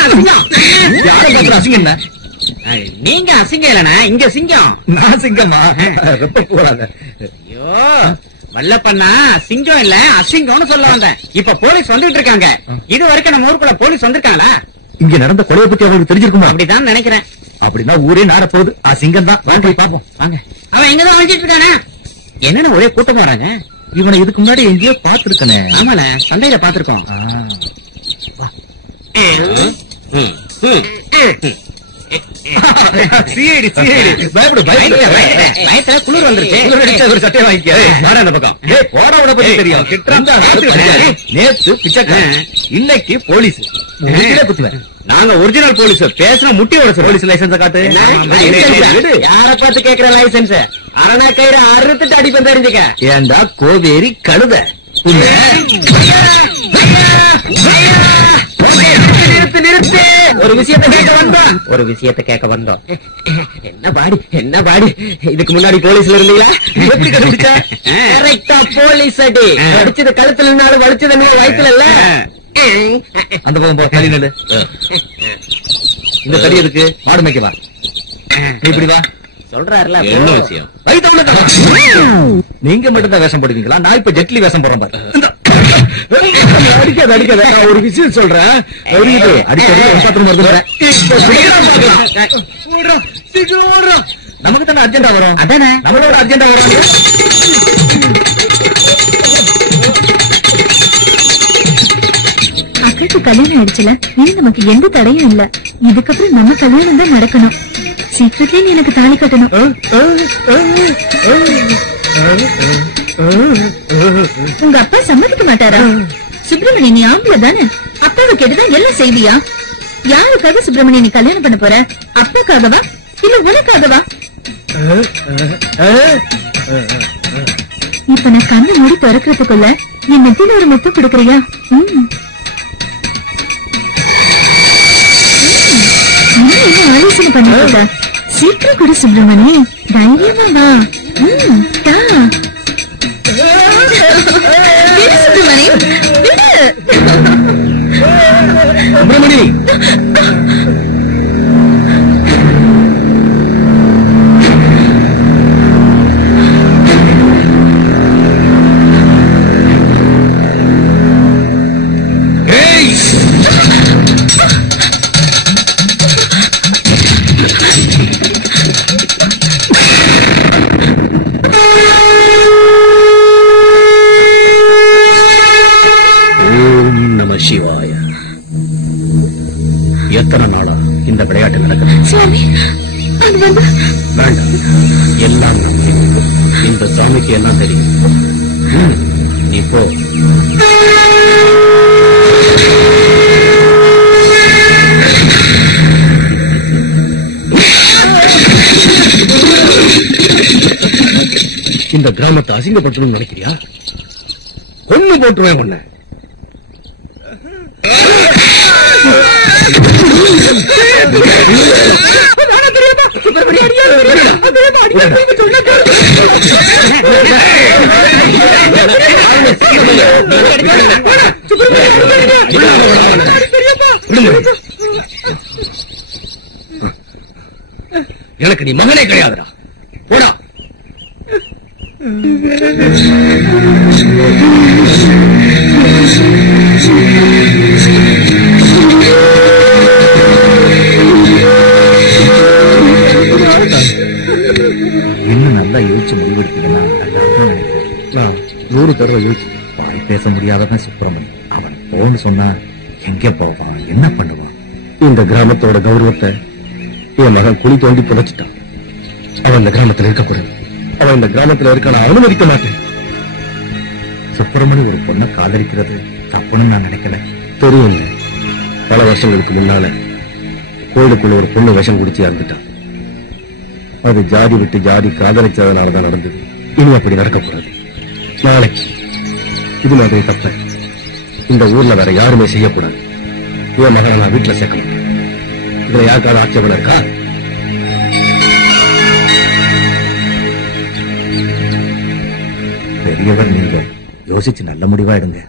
யாரும் பார்த்து அசிங்கம் என்ன? நீங்க அசிங்கம் இல்லண்ணா, இங்க சிங்கம். நான் சிங்கமா? ரொம்ப போறாங்க. ஐயோ வல்லப்பண்ணா, சிங்கம் இல்ல அசிங்கம்னு சொல்ல வந்தேன். இப்ப போலீஸ் வந்துட்டு இருக்காங்க. இது வரைக்கும் நம்ம ஊருக்குள்ள போலீஸ் வந்திருக்காங்களா? இங்க நடந்த கொலையை பத்தி அவங்களுக்கு தெரிஞ்சிருக்குமா? அப்படிதான் நினைக்கிறேன். அப்படின்னா ஊரே நாட போகுது. சிங்கம் தான். வாங்க போய் பாப்போம். வாங்க. அவன் எங்கதான் வந்துட்டு இருக்கானே? என்னன்னு ஒரே கூட்டம் வராங்க. இவனை இதுக்கு முன்னாடி எங்கேயோ பாத்துருக்கனே. ஆமால, சந்தையில பாத்துருக்கோம். குளிர் வந்துருச்சு. சட்டையை வாங்கிக்க. அந்த பக்கம் போறவனை பத்தி தெரியும். நேத்து பிச்சைக்காரன், இன்னைக்கு போலீஸ். நாங்க ஒரிஜினல் போலீஸ். பேசினா முட்டி உடச்சு. போலீஸ் லைசன்ஸ் காட்டு. யார பார்த்து கேக்குற லைசன்ஸ்? அரணா கயிறு அறுத்துட்டு அடிப்பேன் தெரிஞ்சுக்க. ஏண்டா கோவேரி கழுத. நிறுத்து. ஒரு விஷயத்தை கேட்க வந்தோம். என்ன பாடி இதுக்கு முன்னாடி போலீஸ்ல இருந்தீங்களா? எப்படி கண்டுபிடிச்ச? கரெக்டா போலீஸ் அடி. அடிச்சது கழுத்துல இருந்தாலும் வலிச்சது வயிற்றுல இல்ல. அந்த பக்கம் போ. தடி நடு. இந்த தடி இருக்கு. மாடு மேய்க்க வா. இப்படி வா. சொல்றாருல என்ன விஷயம்? நீங்க மட்டும் தான் வேஷம் போடுவீங்களா? நான் இப்ப ஜெட்லி வேஷம் போறேன் பாரு. அடிக்காத. நான் ஒரு விஷயம் சொல்றேன். நமக்கு தானே அர்ஜென்டா வரும். அதானே நம்மளோட அர்ஜென்டா வரும். அக்காக்கு கல்யாணம் ஆயிடுச்சுல, இனி நமக்கு எந்த தடையும் இல்ல. இதுக்கப்புறம் நம்ம கல்யாணம் தான் நடக்கணும். சீக்கிரத்திலே நீ எனக்கு தாலி கட்டணும். உங்க அப்பா சம்மதிக்க மாட்டாரா? சுப்பிரமணிய, நீ ஆம்பளை தானே? அப்பாவை கேட்டுதான் எல்லாம் செய்வியா? யாருக்காக சுப்பிரமணிய நீ கல்யாணம் பண்ண போற? அப்பாக்காகவா இல்ல உனக்காகவா? இப்ப நான் கண்ணு மூடி திறக்கிறதுக்குள்ள என் நெத்தில ஒரு முத்து கொடுக்கறியா? ஆலோசனை பண்ணிருக்க. சீக்கிரம் கொடு சுப்பிரமணி. தைரியமா வா. சுப்பிரமணி சுப்பிரமணி சிவாய. எத்தனை நாளா இந்த விளையாட்டு நடக்குது? வேண்டாம், எல்லாம் இந்த சாமிக்கு எல்லாம் தெரியும். நீ போ. இந்த கிராமத்தை அசிங்கப்படுத்தணும்னு நினைக்கிறியா? கொன்னு போட்டுருவேன் உன்னை. எனக்கு நீ மகனே கிடையாதுடா. போடா. இன்னும் நல்லா யோசிச்சு முடிவெடுக்கணும். நான் 100 தடவை யோசிச்சு பாய் பேச முடியாதவன் சுப்பிரமணியன். அவன் போன்னு சொன்னா எங்க போவான், என்ன பண்ணுவான்? இந்த கிராமத்தோட கௌரவத்தை என் மகன் குழி தோண்டி புதைச்சிட்டான். அவன் இந்த கிராமத்தில் இருக்கக்கூடாது. அவன் இந்த கிராமத்தில் இருக்க நான் அனுமதிக்க மாட்டேன். சுப்பிரமணி ஒரு பொண்ணை காதலிக்கிறது தப்புன்னு நான் நினைக்கல. தெரியும், பல வருஷங்களுக்கு முன்னால கோயிலுக்குள்ள ஒரு பொண்ணு விஷம் குடிச்சு இறந்துட்டான். அது ஜாதி விட்டு ஜாதி காதலிச்சதுனாலதான் நடந்தது. இனி அப்படி நடக்கக்கூடாது. நாளைக்கு இது மாதிரி தப்ப இந்த ஊர்ல வேற யாருமே செய்யக்கூடாது. என் மகனை நான் வீட்டுல சேர்க்கணும். இதுல யாருக்காவது ஆட்சேபனை இருக்கா? பெரியவர், நீங்க யோசிச்சு நல்ல முடிவா எடுங்க.